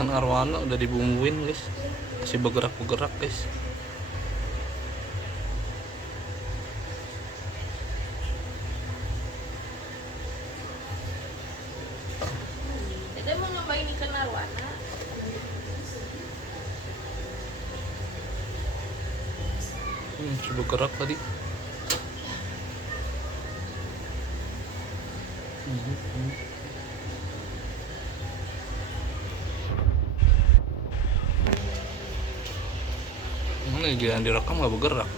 ikan arwana udah dibumbuin guys, masih bergerak-bergerak guys. Kita mau nyobain ikan arwana. Masih bergerak tadi. Ini jangan direkam nggak bergerak.